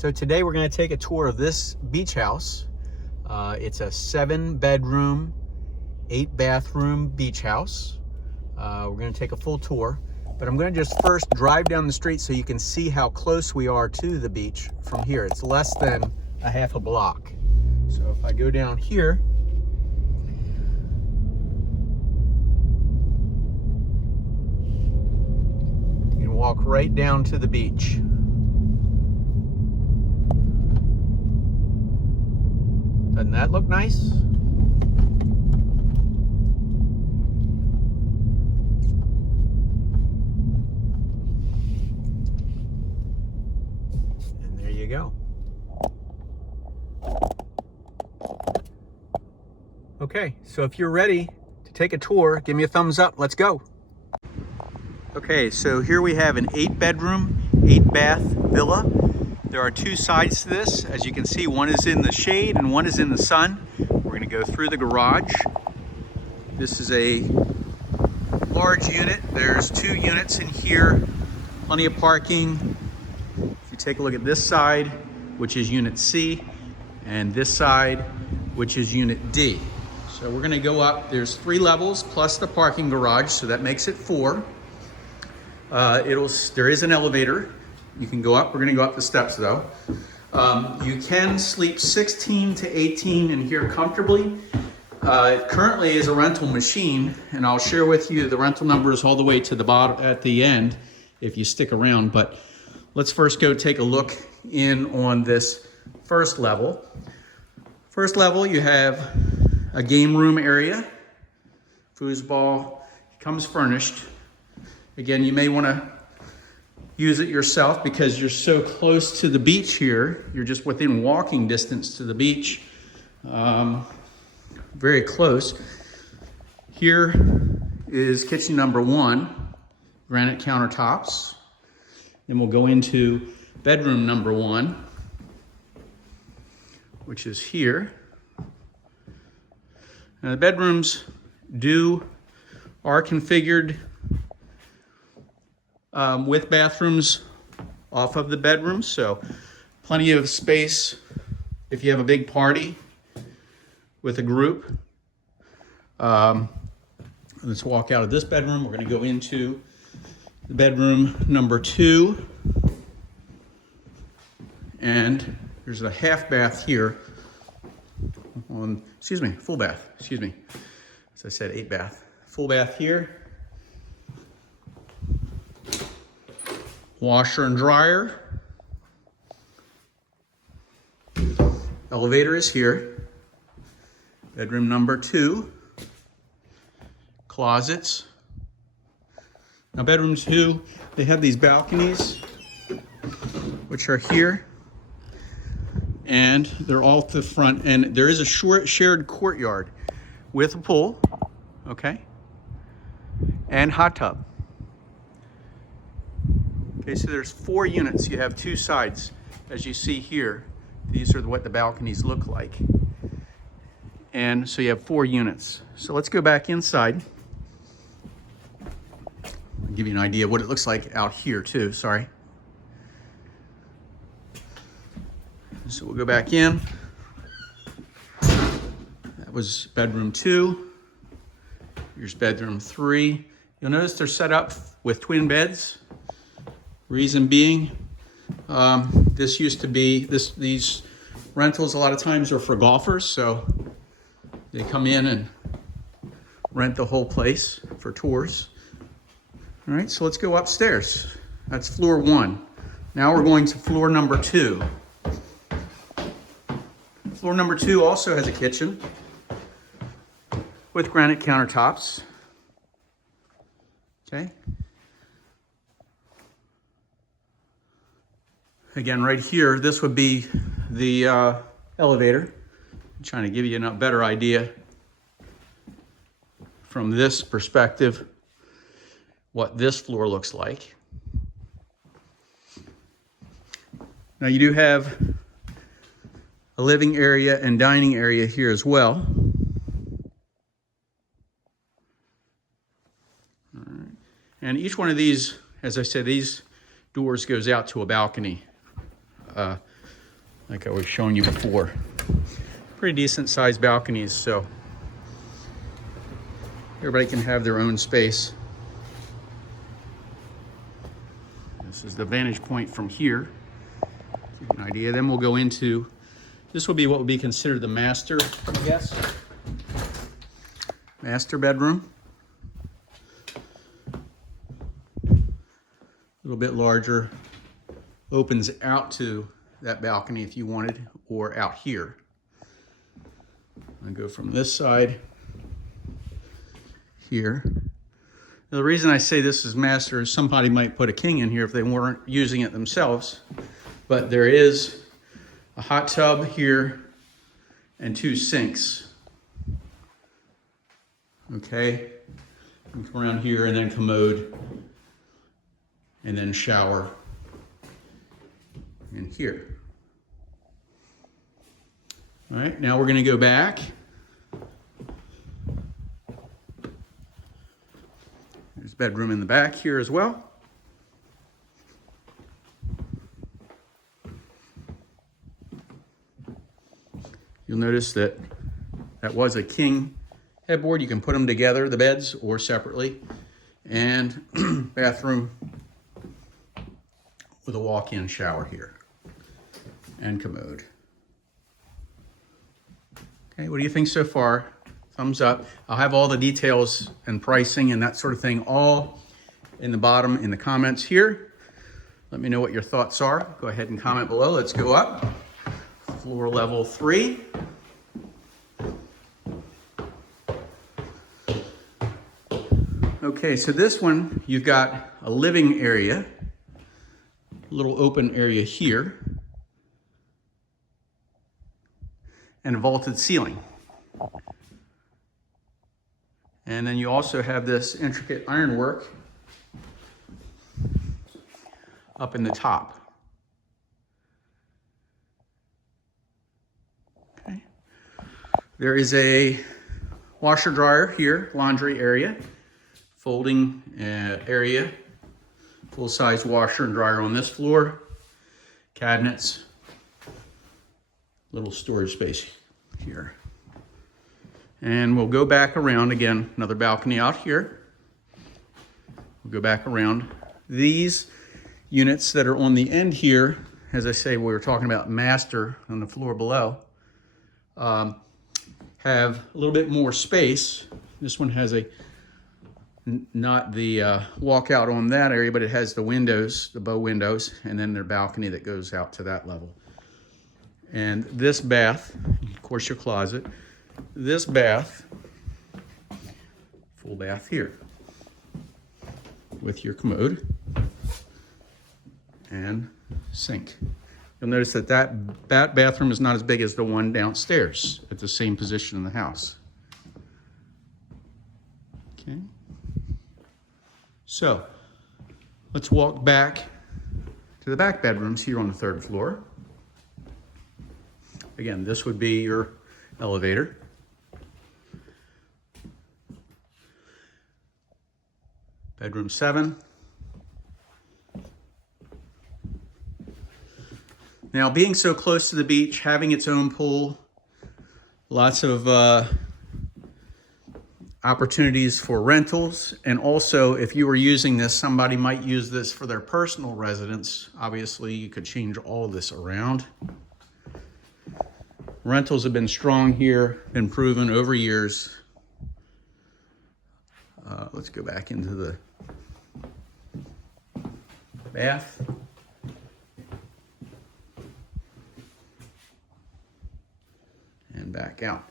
So today we're going to take a tour of this beach house. It's a 7-bedroom, 8-bathroom beach house. We're going to take a full tour, but I'm going to just first drive down the street so you can see how close we are to the beach from here. It's less than a half a block. So if I go down here, you can walk right down to the beach. Doesn't that look nice? And there you go. Okay, so if you're ready to take a tour, give me a thumbs up. Let's go. Okay, so here we have an 8-bedroom, 8-bath villa. There are 2 sides to this. As you can see, one is in the shade and one is in the sun. We're going to go through the garage. This is a large unit. There's 2 units in here, plenty of parking. If you take a look at this side, which is unit C, and this side, which is unit D. So we're going to go up. There's 3 levels plus the parking garage, so that makes it 4. There is an elevator. You can go up. We're going to go up the steps though. You can sleep 16 to 18 in here comfortably. It currently is a rental machine, and I'll share with you the rental numbers all the way to the bottom at the end if you stick around. But let's first go take a look in on this first level. First level, you have a game room area. Foosball comes furnished. Again, you may want to use it yourself because you're so close to the beach here. You're just within walking distance to the beach. Very close. Here is kitchen number 1, granite countertops. Then we'll go into bedroom number 1, which is here. Now the bedrooms are configured with bathrooms off of the bedrooms, so plenty of space if you have a big party with a group. Let's walk out of this bedroom. We're going to go into the bedroom number 2, and there's a half bath here. Full bath. As I said, 8 bath. Full bath here. Washer and dryer. Elevator is here. Bedroom number 2. Closets. Now bedroom 2, they have these balconies, which are here. And they're all to the front. And there is a shared courtyard with a pool, okay? And hot tub. Okay, so there's 4 units. You have 2 sides. As you see here, these are what the balconies look like. And so you have 4 units. So let's go back inside. I'll give you an idea of what it looks like out here too, sorry. So we'll go back in. That was bedroom 2. Here's bedroom 3. You'll notice they're set up with twin beds. Reason being, this used to be, these rentals a lot of times are for golfers, so they come in and rent the whole place for tours. All right, so let's go upstairs. That's floor 1. Now we're going to floor number 2. Floor number 2 also has a kitchen with granite countertops. Okay. Again, right here, this would be the elevator. I'm trying to give you a better idea from this perspective what this floor looks like. Now you do have a living area and dining area here as well. All right. And each one of these, as I said, these doors goes out to a balcony. like I was showing you before. Pretty decent sized balconies, so everybody can have their own space. This is the vantage point from here. Give you an idea. Then we'll go into, this will be what would be considered the master, I guess. Master bedroom. A little bit larger. Opens out to that balcony if you wanted, or out here. I go from this side here. Now, the reason I say this is master is somebody might put a king in here if they weren't using it themselves. But there is a hot tub here and 2 sinks. Okay, come around here and then commode and then shower in here. All right, now we're going to go back. There's a bedroom in the back here as well. You'll notice that that was a king headboard. You can put them together, the beds, or separately. And bathroom with a walk-in shower here and commode. Okay, what do you think so far? Thumbs up. I'll have all the details and pricing and that sort of thing all in the bottom in the comments here. Let me know what your thoughts are. Go ahead and comment below. Let's go up. Floor level 3. Okay, so this one, you've got a living area, a little open area here, and a vaulted ceiling. And then you also have this intricate ironwork up in the top. Okay. There is a washer dryer here, laundry area, folding area, full-size washer and dryer on this floor, cabinets, little storage space here. And we'll go back around again, another balcony out here. We'll go back around. These units that are on the end here, as I say, we were talking about master on the floor below, have a little bit more space. This one has a, not the walkout on that area, but it has the windows, the bow windows, and then their balcony that goes out to that level. And this bath, of course your closet, this bath, full bath here with your commode and sink. You'll notice that that bathroom is not as big as the one downstairs at the same position in the house. Okay. So let's walk back to the back bedrooms here on the 3rd floor. Again, this would be your elevator. Bedroom 7. Now, being so close to the beach, having its own pool, lots of opportunities for rentals. And also, if you were using this, somebody might use this for their personal residence. Obviously, you could change all of this around. Rentals have been strong here, been proven over years. Let's go back into the bath. And back out.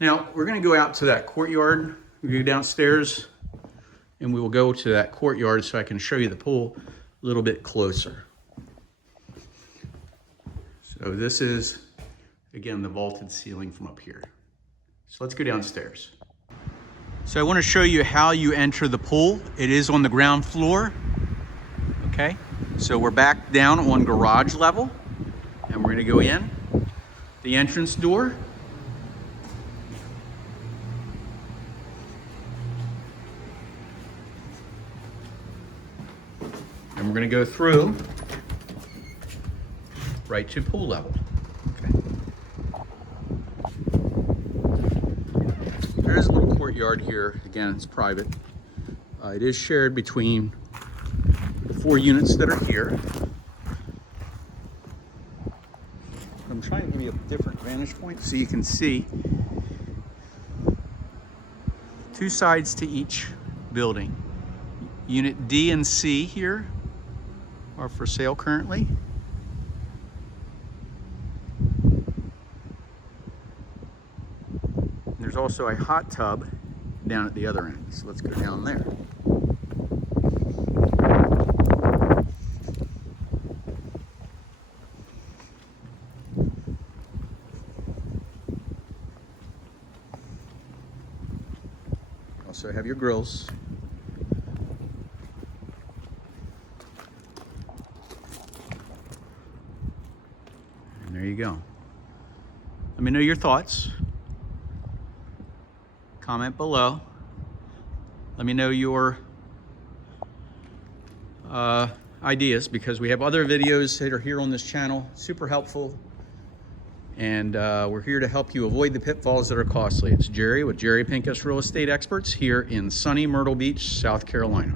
Now, we're going to go out to that courtyard. We go downstairs and we will go to that courtyard so I can show you the pool a little bit closer. So this is, again, the vaulted ceiling from up here. So let's go downstairs. So I want to show you how you enter the pool. It is on the ground floor. Okay, so we're back down on garage level and we're going to go in the entrance door. And we're going to go through right to pool level. yard here. Again, it's private. It is shared between the 4 units that are here. I'm trying to give you a different vantage point so you can see 2 sides to each building. Unit D and C here are for sale currently. There's also a hot tub down at the other end, so let's go down there. Also have your grills. And there you go. Let me know your thoughts. Comment below. Let me know your ideas, because we have other videos that are here on this channel, super helpful. And we're here to help you avoid the pitfalls that are costly. It's Jerry with Jerry Pincus Real Estate Experts here in sunny Myrtle Beach, South Carolina.